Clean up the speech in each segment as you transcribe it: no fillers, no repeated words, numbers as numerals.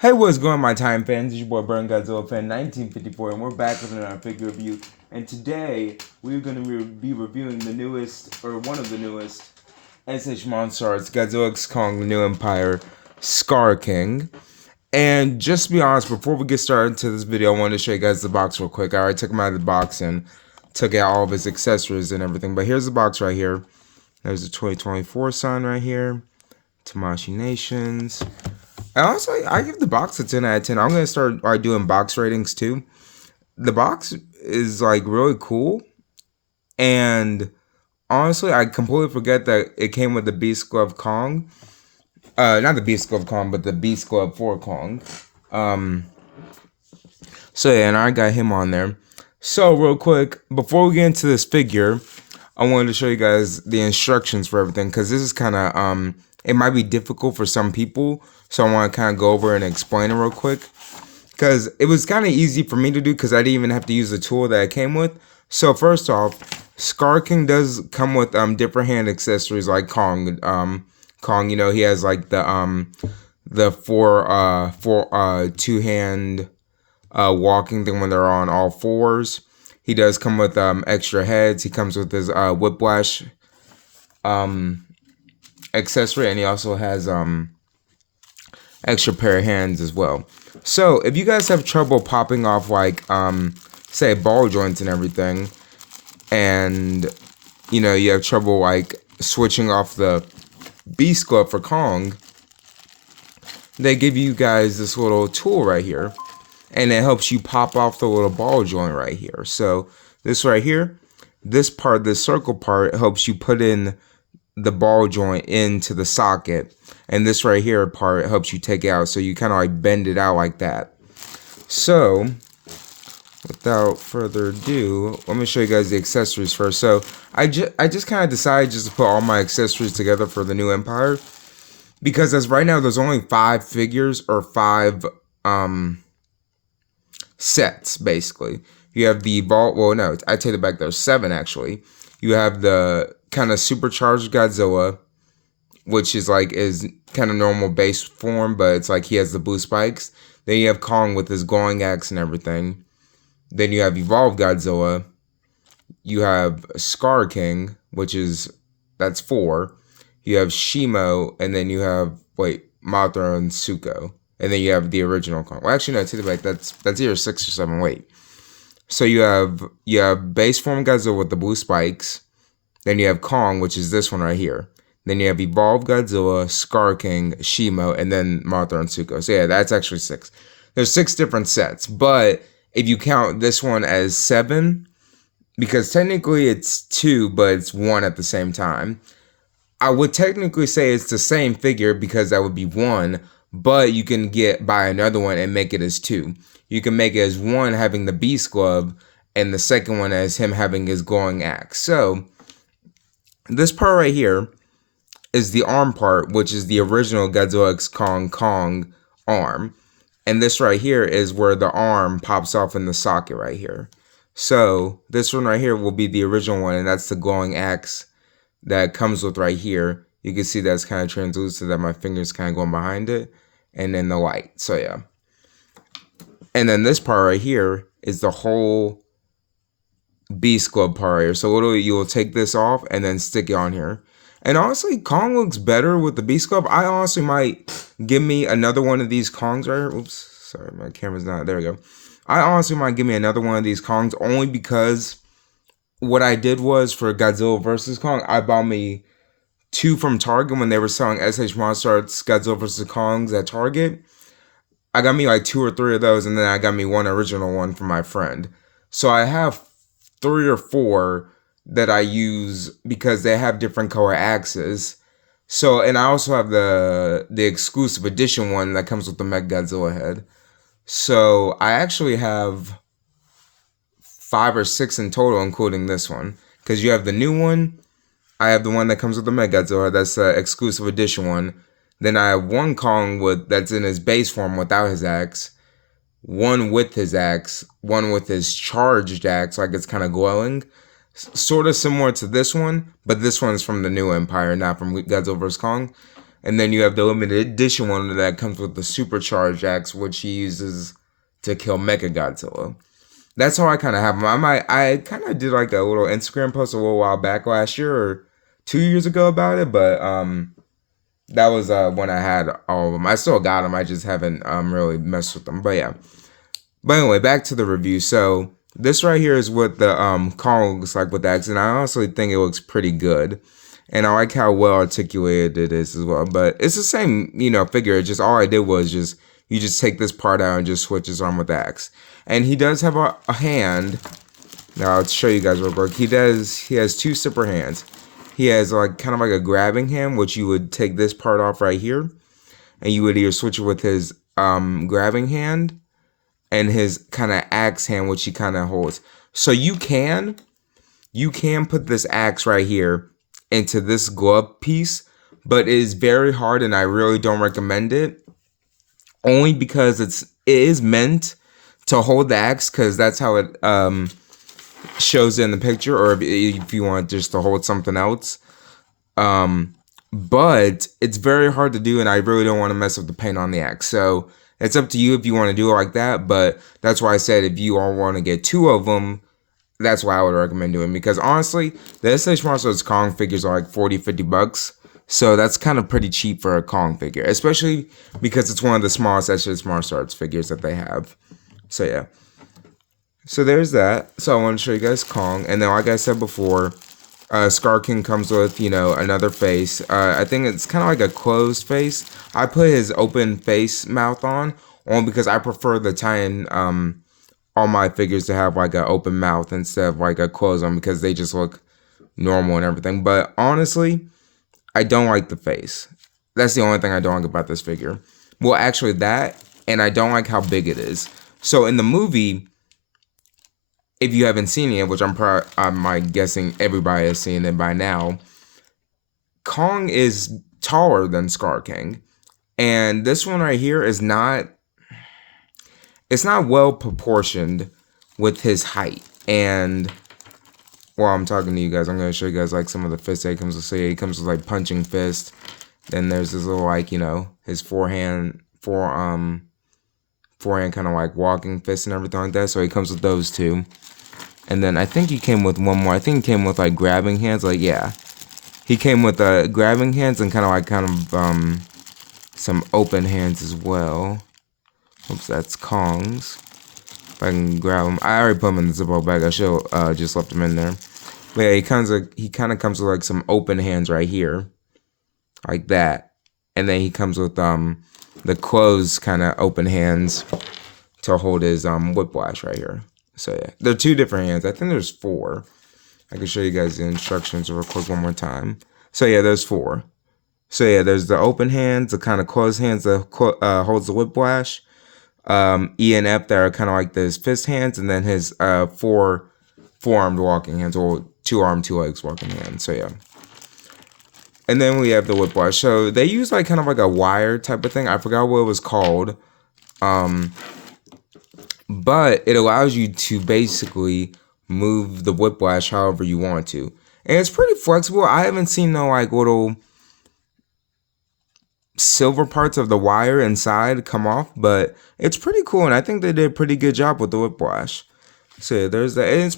Hey, what's going on, my time fans? It's your boy BurningGodzilla fan 1954, and we're back with another figure review. And today we're going to be reviewing the newest, or one of the newest, MonsterArts Godzilla X Kong: The New Empire Skar King. And just to be honest, before we get started into this video, I wanted to show you guys the box real quick. I already took him out of the box and took out all of his accessories and everything. But here's the box right here. There's the 2024 sign right here. Tamashi Nations. And honestly, I give the box a 10 out of 10. I'm going to start doing box ratings too. The box is like really cool. And honestly, I completely forget that it came with the Beast Glove Kong. Not the Beast Glove Kong, but the Beast Glove 4 Kong. So yeah, and I got him on there. So real quick, before we get into this figure, I wanted to show you guys the instructions for everything. Because this is kind of, it might be difficult for some people. So I want to kind of go over and explain it real quick. Because it was kind of easy for me to do because I didn't even have to use the tool that it came with. So first off, Skar King does come with different hand accessories like Kong. Kong, you know, he has like the four two-hand walking thing when they're on all fours. He does come with extra heads. He comes with his whiplash accessory, and he also has extra pair of hands as well. So if you guys have trouble popping off like say ball joints and everything, and you know you have trouble like switching off the Beast Glove for Kong, they give you guys this little tool right here, and it helps you pop off the little ball joint right here. So this right here, this part, this circle part, helps you put in the ball joint into the socket, and this right here part helps you take it out, so you kind of like bend it out like that. So without further ado, let me show you guys the accessories first. So I just kind of decided just to put all my accessories together for the new Empire, because as right now there's only 5 figures, or 5 sets basically. You have the vault, well no, I take it back, there's 7 actually. You have the kind of supercharged Godzilla, which is like is kind of normal base form, but it's like he has the blue spikes. Then you have Kong with his glowing axe and everything. Then you have Evolved Godzilla. You have Skar King, which is, that's 4. You have Shimo, and then you have, Mothra and Suko. And then you have the original Kong. Well, actually, no, take it back. That's either 6 or 7. Wait. So you have base form Godzilla with the blue spikes. Then you have Kong, which is this one right here. Then you have Evolved Godzilla, Skar King, Shimo, and then Mothra and Suko. So yeah, that's actually 6. There's 6 different sets, but if you count this one as 7, because technically it's 2, but it's 1 at the same time, I would technically say it's the same figure because that would be 1, but you can buy another one and make it as 2. You can make it as 1 having the Beast Glove, and the second one as him having his glowing axe. So this part right here is the arm part, which is the original Godzilla X Kong arm. And this right here is where the arm pops off in the socket right here. So this one right here will be the original one, and that's the glowing axe that comes with right here. You can see that's kind of translucent, that my finger's kind of going behind it, and then the light. So yeah. And then this part right here is the whole Beast Glove part right here. So literally you will take this off and then stick it on here. And honestly, Kong looks better with the Beast Glove. I honestly might give me another one of these Kongs right here. Oops, sorry, my camera's not, there we go. I honestly might give me another one of these Kongs, only because what I did was for Godzilla vs. Kong, I bought me 2 from Target when they were selling MonsterArts Godzilla vs. Kongs at Target. I got me like 2 or 3 of those, and then I got me one original one from my friend. So I have 3 or 4 that I use because they have different color axes. So, and I also have the exclusive edition one that comes with the Mech Godzilla head. So I actually have 5 or 6 in total, including this one. Because you have the new one, I have the one that comes with the Mech Godzilla, that's the exclusive edition one. Then I have one Kong that's in his base form without his axe, one with his axe, one with his charged axe, like it's kind of glowing. Sort of similar to this one, but this one's from the new Empire, not from Godzilla vs. Kong. And then you have the limited edition one that comes with the supercharged axe, which he uses to kill MechaGodzilla. That's how I kind of have them. I kind of did like a little Instagram post a little while back last year or 2 years ago about it, but that was when I had all of them. I still got them. I just haven't really messed with them. But yeah. But anyway, back to the review. So this right here is what the Kong looks like with the axe, and I honestly think it looks pretty good. And I like how well articulated it is as well. But it's the same, figure. Just all I did was you just take this part out and just switch his arm with the axe. And he does have a hand. Now I'll show you guys real quick. He has two separate hands. He has like kind of like a grabbing hand, which you would take this part off right here, and you would either switch it with his grabbing hand and his kind of axe hand, which he kind of holds. So you can put this axe right here into this glove piece, but it is very hard, and I really don't recommend it. Only because it is meant to hold the axe, because that's how it shows in the picture, or if you want just to hold something else. But it's very hard to do, and I really don't want to mess with the paint on the axe. So it's up to you if you want to do it like that, but that's why I said if you all want to get two of them, that's why I would recommend doing, because honestly, the SH MonsterArts Kong figures are like $40-50. So that's kind of pretty cheap for a Kong figure, especially because it's one of the smallest SH MonsterArts figures that they have. So yeah. So there's that. So I want to show you guys Kong. And then like I said before, Skar King comes with, another face. I think it's kind of like a closed face. I put his open face mouth on only because I prefer the tie-in all my figures to have like an open mouth instead of like a closed one, because they just look normal and everything. But honestly, I don't like the face. That's the only thing I don't like about this figure. Well, actually that, and I don't like how big it is. So in the movie, if you haven't seen it, which I'm guessing everybody has seen it by now, Kong is taller than Skar King. And this one right here is not, it's not well proportioned with his height. And while I'm talking to you guys, I'm going to show you guys like some of the fists that he comes with. So yeah, he comes with like punching fist. Then there's this little like, his forehand kind of like walking fist and everything like that. So he comes with those two. And then I think he came with one more. I think he came with like grabbing hands. Like, yeah. He came with grabbing hands and kind of some open hands as well. Oops, that's Kong's. If I can grab him. I already put him in the Zippo bag. I should just left him in there. But yeah, he kind of comes with like some open hands right here. Like that. And then he comes with the closed kind of open hands to hold his whiplash right here. So yeah, they're two different hands. I think there's 4. I can show you guys the instructions real quick one more time. So yeah, there's 4. So yeah, there's the open hands, the kind of closed hands that holds the whiplash. E and F that are kind of like his fist hands, and then his four-armed walking hands, or 2-armed, 2-legs walking hands. So yeah. And then we have the whiplash. So they use like kind of like a wire type of thing. I forgot what it was called. But it allows you to basically move the whiplash however you want to. And it's pretty flexible. I haven't seen no like little silver parts of the wire inside come off, but it's pretty cool, and I think they did a pretty good job with the whiplash. So yeah, there's that. And it's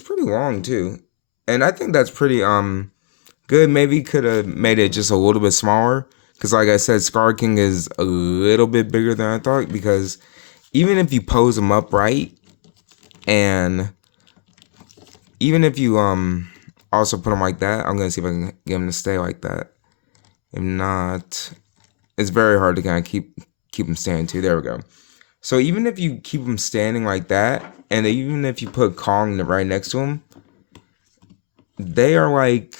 pretty long too. And I think that's pretty good. Maybe could have made it just a little bit smaller, because like I said, Skar King is a little bit bigger than I thought, because even if you pose him upright, and even if you also put him like that, I'm gonna see if I can get him to stay like that. If not, it's very hard to kind of keep him standing too. There we go. So even if you keep him standing like that, and even if you put Kong right next to him, they are like,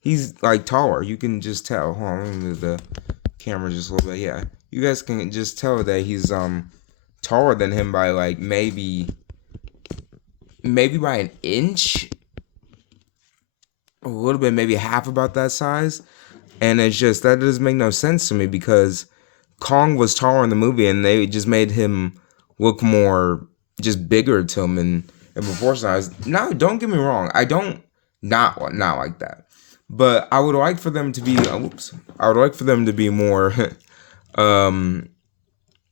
he's like taller. You can just tell. Hold on, let me move the camera just a little bit. Yeah, you guys can just tell that he's taller than him by like maybe by an inch, a little bit, maybe half about that size. And it's just, that doesn't make no sense to me, because Kong was taller in the movie, and they just made him look more just bigger to him and proportionalized. Now, don't get me wrong, I don't not like that, But I would like for them to be, I would like for them to be more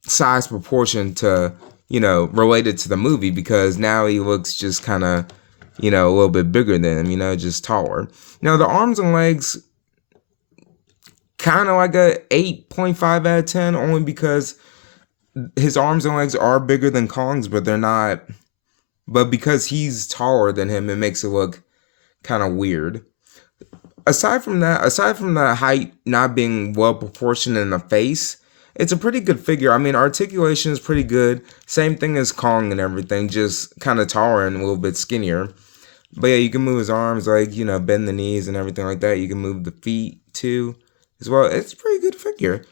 size proportion to, related to the movie, because now he looks just kind of, a little bit bigger than him, just taller. Now the arms and legs, kind of like a 8.5 out of 10, only because his arms and legs are bigger than Kong's, but they're not. But because he's taller than him, it makes it look kind of weird. Aside from the height not being well proportioned in the face, it's a pretty good figure. I mean, articulation is pretty good. Same thing as Kong and everything, just kind of taller and a little bit skinnier. But yeah, you can move his arms, like, bend the knees and everything like that. You can move the feet too, as well. It's a pretty good figure.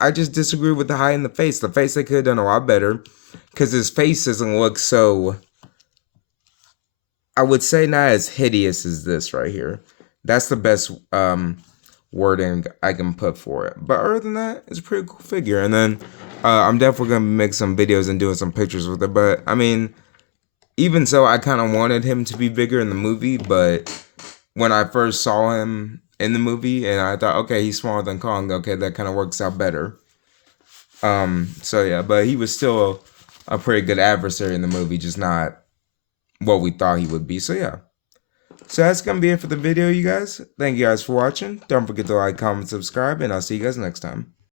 I just disagree with the height in the face. The face they could have done a lot better, because his face doesn't look so, I would say, not as hideous as this right here. That's the best wording I can put for it. But other than that, it's a pretty cool figure. And then I'm definitely going to make some videos and doing some pictures with it. But, I mean, even so, I kind of wanted him to be bigger in the movie. But when I first saw him in the movie, and I thought, okay, he's smaller than Kong. Okay, that kind of works out better. So, yeah, but he was still a pretty good adversary in the movie, just not what we thought he would be. So, yeah. So that's going to be it for the video, you guys. Thank you guys for watching. Don't forget to like, comment, subscribe, and I'll see you guys next time.